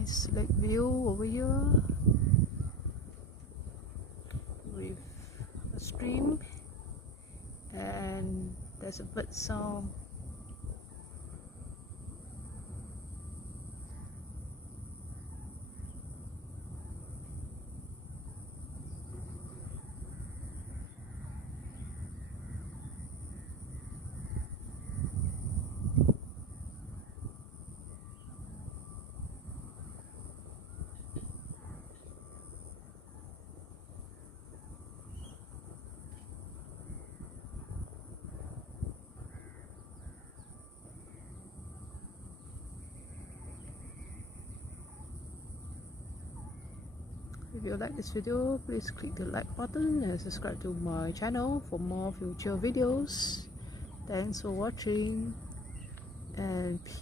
nice lake view over here with a stream, and there's a bird song. If you like this video, please click the like button and subscribe to my channel for more future videos. Thanks for watching, and peace.